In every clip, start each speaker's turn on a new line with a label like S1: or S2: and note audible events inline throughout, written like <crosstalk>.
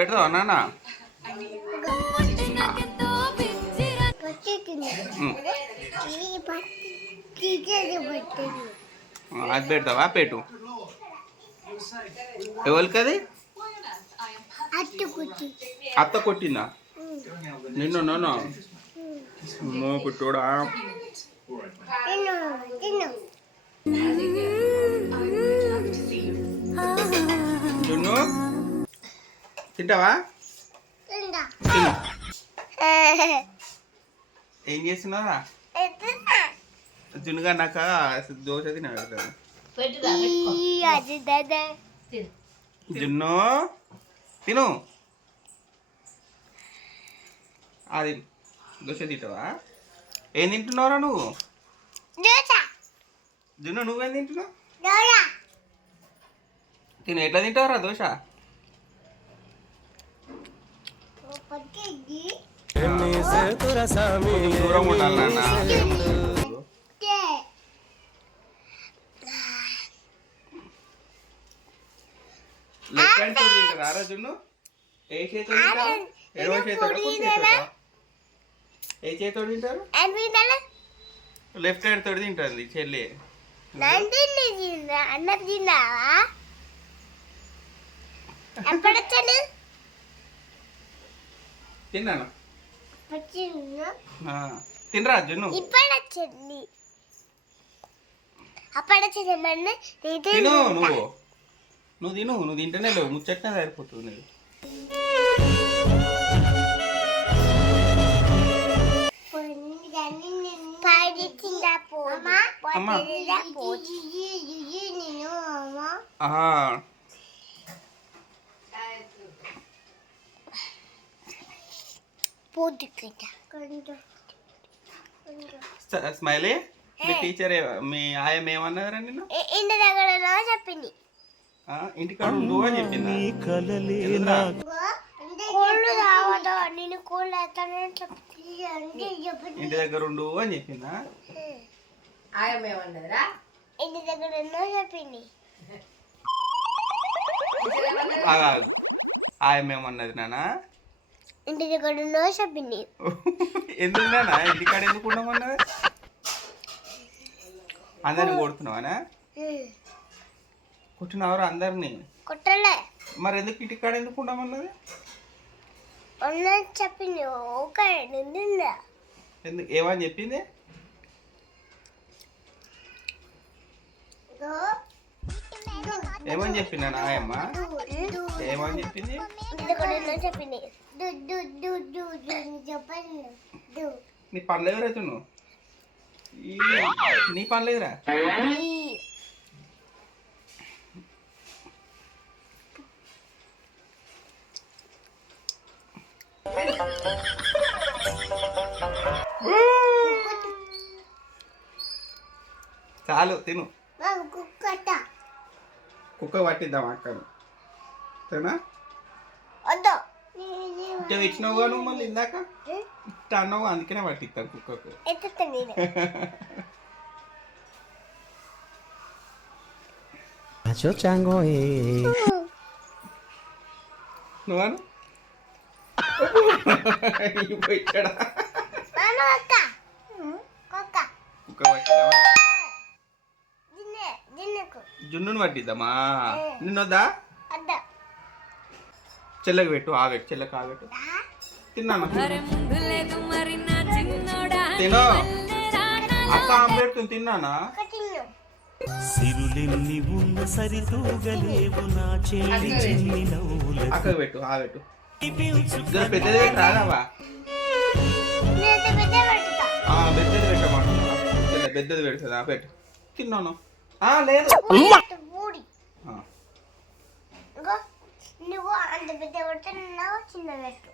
S1: పెడతావా నాన్న? అది పెడతావా పెట్టు. ఎవరికి అది
S2: అట్టుకుట్టి
S1: అత్త కొట్టిందా? నిన్ను నన్ను? నో పుట్టోడా జున్ను తింటావా? <laughs> ఏం చేస్తున్నారా జున్నుగా నాక దోశ తిన
S3: పెట్టుదా పెట్టుకో.
S2: అది దాదా
S3: తిను.
S1: జున్ను తిను. అది దోశ తింటావా? ఏం తింటున్నావురా నువ్వు? జున్ను నువ్వేం తింటున్నావు? తిను ఎట్లా తింటావురా దోశ? దూరం ఉండాలి లెఫ్ట్ హ్యాండ్ తోటి తింటారా ఏ చేతితో తింటారు ఎడవ చేతితో ఏ చేతితో తింటారు లెఫ్ట్ హ్యాండ్ తోటి తింటుంది చెల్లి
S2: నందిని తిన్నావా ఎప్పుడొచ్చాను
S1: తిన్నాను. తినరా జున్ను?
S2: ఇప్పుడొచ్చింది అప్పుడొచ్చింది మన
S1: తిను. నువ్వు. నువ్వు తిను నువ్వు తింటేనే లేవు. ముచ్చట్నే సరిపోతుంది.
S2: పడిచిందా
S1: అమ్మా.
S2: నేను అమ్మా
S1: ఆహా
S2: పోతుకుంటా
S1: స- స్మైలీ మీ టీచర్ మీ ఆయం ఏమన్నదిరా నిన్ను?
S2: ఇంటి దగ్గర చెప్పింది.
S1: ఆ, ఇంటికాడ ఉండు అని చెప్పిందా?
S2: కోళ్ళు రావద్దు నేను కోళ్ళు వేస్తానని చెప్పింది
S1: ఇంటి దగ్గర ఉండు అని చెప్పిందా?
S3: ఆయమేమన్నదిరా
S2: ఇంటి దగ్గర ఎన్నో చెప్పింది.
S1: ఆయం ఏమన్నది? నానా
S2: ఇంటి దగ్గర ఎన్నో చెప్పింది
S1: ఎందుకు నానా ఇంటికాడ ఎందుకు ఉండమన్నది అందరిని కొడుతున్నావానా? కొట్టినవరు అందరిని.
S2: కొట్టలే.
S1: మరి ఎందుకు ఇంటికాడ ఎందుకు ఉండమన్నది?
S2: ఉన్నది చెప్పింది ఓకే
S1: ఎందుకు? ఏమని చెప్పింది? ఏమని చెప్పిందా నాయమ్మ ఏమని చెప్పింది?
S2: ఇంటి దగ్గర ఎన్నో చెప్పింది
S1: నీ పనులు ఎవరైతే నువ్వు నీ పనులు ఎదురా చాలు తిను.
S2: కుక్కట్ట
S1: కుక్క పట్టిద్దాం అక్కను. సరేనా? ఇట్ట ఇచ్చినావుగా నువ్వు మళ్ళీ ఇందాక? ఇట్ట అన్నావు అందుకనే పట్టిస్తాను కుక్కకు. నువ్వను
S2: కుక్క
S1: కుక్క పట్టిద్దామా? జున్నును పట్టిద్దామా? నిన్నొద్దా?
S2: అద్ద
S1: చెల్లకి పెట్టు ఆగట్టు చెల్లకి ఆగట్టు. తిన్నాను తిను. అక్క ఆంబేడుతుంది తిన్నానా?
S4: సిరులెన్ని ఉన్న సరితూగలేవు నా చెల్లి చిన్ని నవ్వుల
S1: అక్కకి పెట్టు ఆగట్టు. ఇద్దరు పెద్దది పెట్టి రాదావా ఆ, పెద్దది పెట్టమంటున్నా చెల్లె పెద్దది పెడుతుందా? పెట్టు. తిన్నాను. ఆ, లేదు.
S2: నువ్వు అంత పెద్ద నువ్వు చిన్న పెట్టు.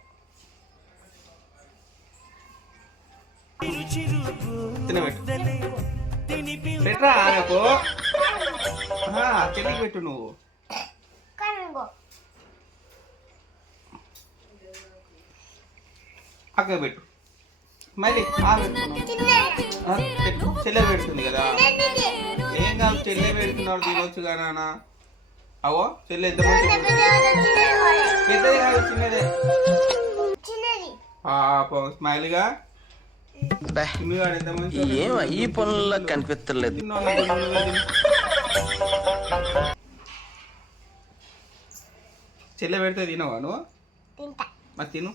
S1: పెట్టరా ఆ, చెల్లికి పెట్టు నువ్వు.
S2: కనుగో
S1: అక్కకి పెట్టు. మళ్ళీ పెట్టు. చెల్లె పెడుతుంది కదా. ఏం కాదు చెల్లె పెడుతున్నాడు తీయవచ్చు కానీ అవో చెల్లె ఎంత పెద్దది కాదు చిన్నదే. పాపం స్మైల్గా
S5: ఏమో ఈ పనుల్లో కనిపిస్తలేదు.
S1: చెల్లె పెడితే తినవా నువ్వు? తిను.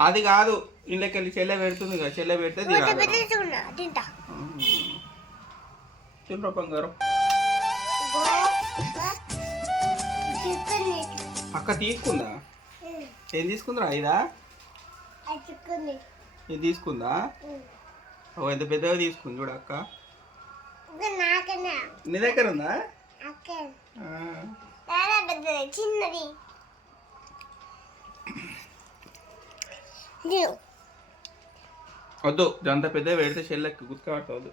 S1: అది కాదు ఇంట్లోకెళ్ళి చెల్లె పెడుతుంది కదా చెల్లె పెడితే
S2: తింటా.
S1: బంగారం. అక్క తీసుకుందా? ఏం తీసుకుందిరా ఇదా? ఇది తీసుకుందా? ఓ ఎంత పెద్దగా తీసుకుంది చూడు అక్క. నీ దగ్గర ఉందా?
S2: చిన్నది.
S1: వద్దు అంత పెద్దగా పెడితే చెల్లెకి గుర్తుపడతా వద్దు.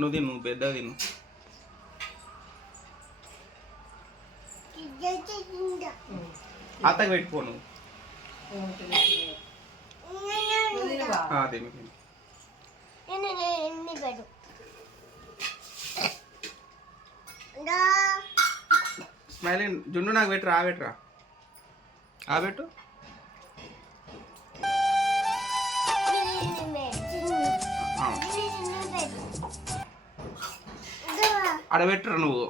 S1: నువ్వు తిను నువ్వు పెద్దగా తిను. అత్తకి పెట్టుకో నువ్వు.
S3: తిను
S1: తిను. స్మైలింగ్ జున్ను నాకు పెట్టురా ఆ పెట్టురా ఆ పెట్టు. పెట్టురా నువ్వు.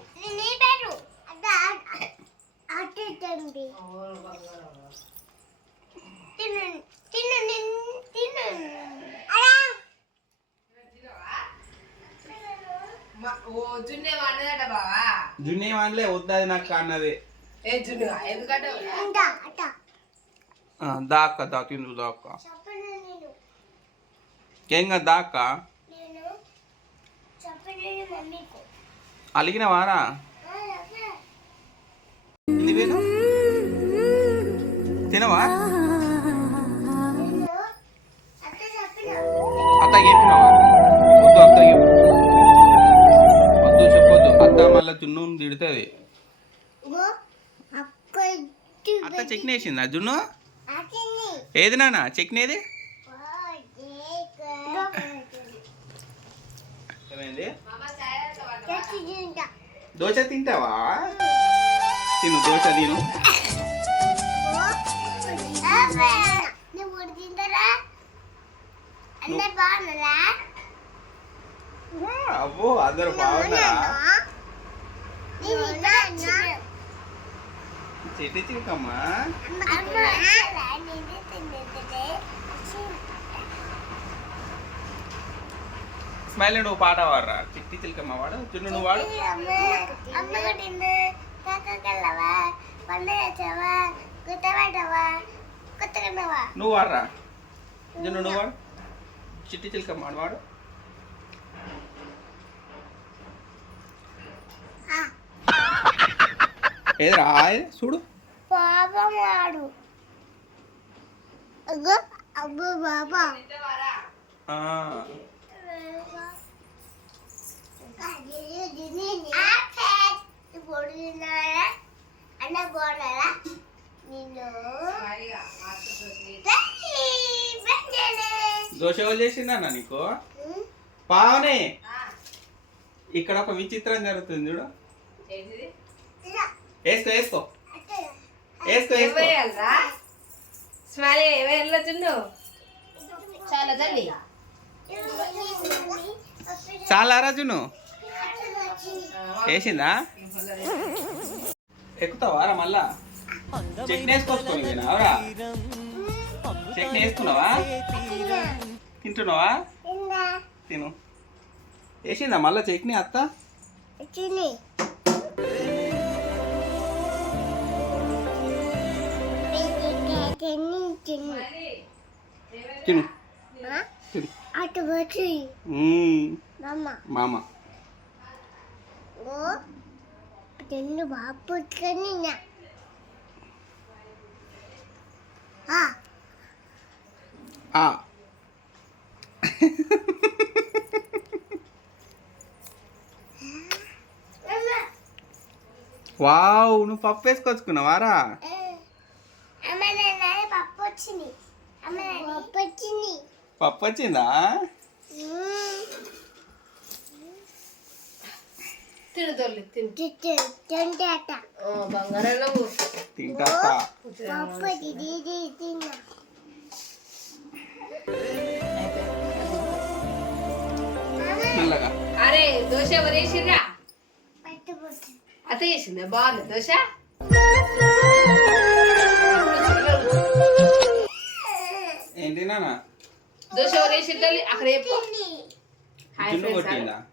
S3: జున్నే వాడినదట బావా.
S1: జున్నే వాన్లే వద్దు అది నాకు అన్నది.
S3: ఏ జున్ను ఎందుకంటే
S1: ఆ, దాక్క దా తిందు దాక్క ఏం కాదు దాక్క
S2: మమ్మీకు
S1: అలిగిన వారా ఇది వేను తినవా?
S2: అత్త చెప్పిన.
S1: అత్త చెప్పినావా? వద్దు అత్త చెప్పు. వద్దు చెప్పొద్దు. అత్త మళ్ళీ జున్ను తిడుతుంది.
S2: అక్క
S1: అత్త చట్నీ వేసిందా జున్ను? ఏది నాన్న? చట్నీ దోశ తింటావా తిను దోశ తిను అబ్బో అందరు బాగున్నారా చెట్టు చిలకమ్మా స్మైల్ నువ్వు పాట వాడరా చిట్టి చిలకమ్మ వాడు జున్ను నువ్వు వాడు. నువ్వు వాడరా? జున్ను నువ్వు వాడు. చిట్టి చిలకమ్మ వాడు ఏదిరా ఏది? చూడు.
S2: పాపం వాడు. అబ్బో బాబా
S1: ఆ, అన్న
S2: బాగున్నారా నిన్ను
S1: దోశ ఎవరు చేసిందన్న నీకు? పావనే. ఇక్కడ ఒక విచిత్రం జరుగుతుంది చూడు. వేసుకో వేసుకో. వేసుకో వేసుకో.
S3: స్మైల్ చాలా తల్లి.
S1: చాలా రాజును వేసిందా ఎక్కుతావా మళ్ళా? చట్నీ వేసుకొచ్చుకోని వినావరా చట్నీ వేసుకున్నావా? తింటున్నావా? తిను. వేసిందా మళ్ళా చట్నీ అత్త?
S2: చిన్ని చిన్ని చిన్ని
S1: తిను. తిను.
S2: అటు వచ్చి
S1: మ్మ్. మామ.
S2: రెండు బాగా పుట్టుకొని ఆ.
S1: వావ్ నువ్వు పప్పు వేసుకొచ్చుకున్నావారా
S2: పప్పు వచ్చింది? బంగారంలో
S3: అరే దోశ ఎవరు
S2: వేసిండ్రా
S3: అత్త చేసిందా? బాగుంది దోశ? <laughs>
S1: ఏంటి నాన్న?
S3: దోశ ఎవరు అక్కడ చెప్పు. హాయ్ ఫ్రెండ్స్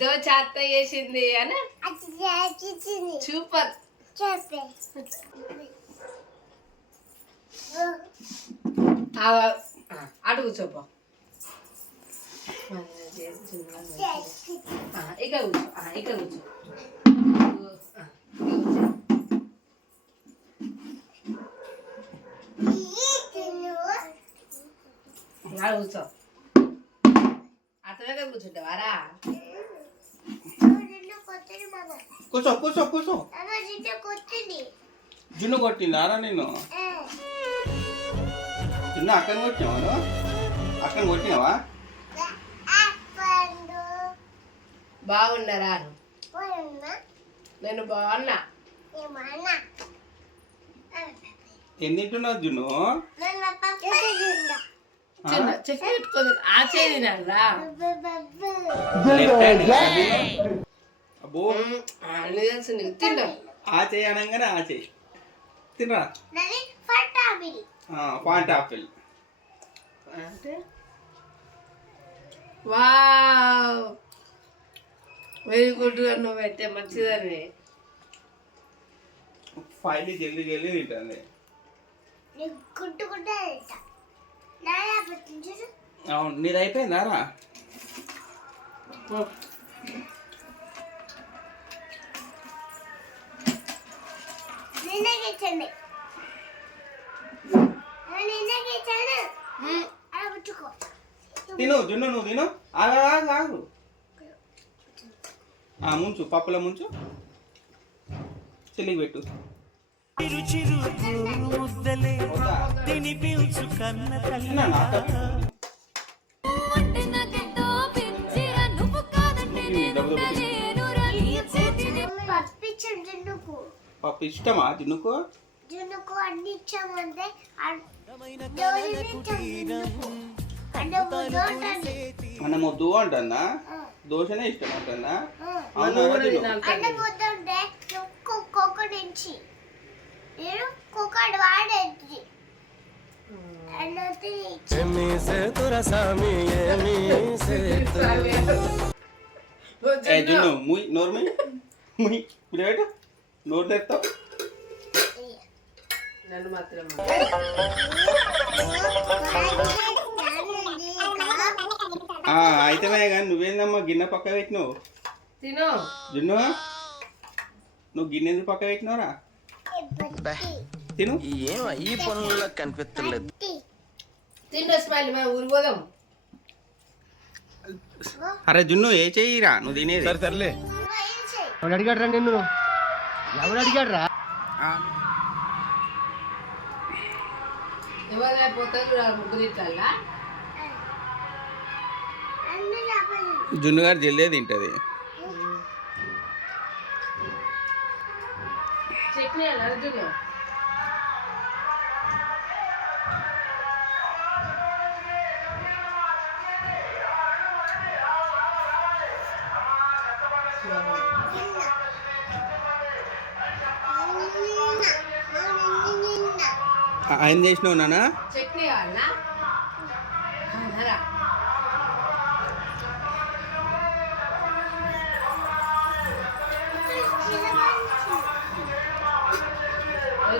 S3: దోశ అత్త వేసింది అని సూపర్. అటు కూర్చోపో. ఇక్కడ కూర్చో. ఇక్కడ కూర్చో. కూర్చో. దగ్గర కూర్చుంటావారా
S1: కూర్చో కూర్చో కూర్చో. జున్ను కొట్టిందారా నిన్ను. జున్ను అక్కని కొట్టినావా నువ్వు? అక్కని కొట్టినావా?
S3: బాగున్నారా? నేను బాగున్నా.
S1: ఏం తింటున్నావు జున్ను?
S3: చిన్న చెక్ పెట్టుకుంది ఆ
S1: జున్ను? అబ్బో.
S3: అన్ని తెలుసు నీకు. తిందాం
S1: ఆ చేయి అనగానే ఆ చేయి తినరా?
S2: నది ఫటాబిల్
S1: పాయింట్ ఆపిల్
S3: అంటే? వావ్. వెరీ గుడ్ నువ్వైతే మంచిదని.
S1: ఫైల్ జల్దీ జల్దీ తింటుంది.
S2: గుడ్డ తింటా నాయా పట్టిన చూడు
S1: అవును నీది అయిపోయిందారా తిను జున్ను నువ్వు తిను. ఆగు ఆగు ఆగు. ఆ, ముంచు పప్పుల ముంచు. చెల్లికి పెట్టు.
S4: చిరు చిరు ముద్దలే.
S1: వద్దా?
S4: తినిపించు కన్న తల్లి.
S1: పప్పు ఇష్టమా జున్నుకు?
S2: జున్నుకు అన్ని ఇచ్చామంటే రోజు ఇచ్చాము అంటే దోటండి
S1: మన మొద్దు అంటుందా దోశనే ఇష్టం అంటుందా అవునా ముయ్ నోరు ముయ్. ముయ్ ఇప్పుడు పెట్టు. నోరు తెస్తావు
S3: నన్ను మాత్రం
S1: ఆ, అయితేనే కానీ నువ్వేందమ్మా గిన్నె పక్క పెట్టినావు?
S3: తిను.
S1: జున్ను నువ్వు గిన్నె ఎందుకు పక్క పెట్టినావురా? తిను.
S5: ఏం ఈ పనుల్లో కనిపించలేదు
S3: తింటే స్మైల్ మనం ఊరు పోదాం.
S1: అరే జున్ను ఏ చెయ్యిరా? నువ్వు తినేది.
S6: ఎవడు అడిగాడ్రా నిన్ను? ఎవడు అడిగాడ్రా?
S1: ఆ,
S3: ఎవరైనా పోతారు చూడాలి ముగ్గురు ఇట్లా
S1: జున్ను గారు జల్దే తింటది.
S3: చట్నీ అలా జున్ను
S1: ఆ, ఏం చేసినావు నాన్న?
S3: చట్నీ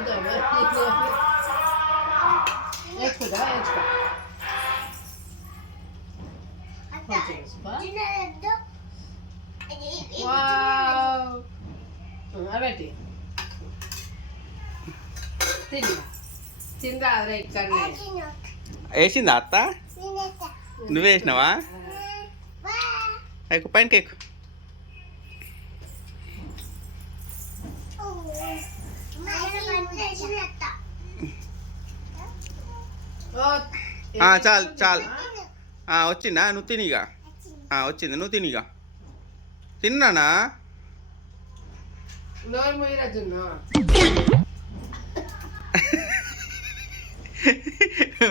S3: వేద్దాం వేసుకుంటా వేసుకో కొంచెం వేసుకో వావ్ అబెట్టి తిన్నా తిందా అదే ఇక్కడనే
S1: వేసిందా అత్త? నువ్వే వేసినావా? ఎక్కు పైన కేక్ చాలు చాలు. వచ్చిందా? నువ్వు తినిగా వచ్చింది. నువ్వు తినిగా తిన్నానా?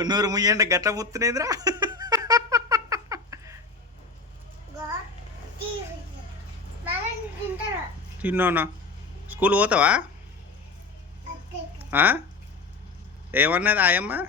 S3: నూరు
S1: ముయ్యండి గట్ట పుత్తునేదిరా? తిన్నానా? స్కూల్ పోతావా? ఏమన్నది ఆయమ్మా?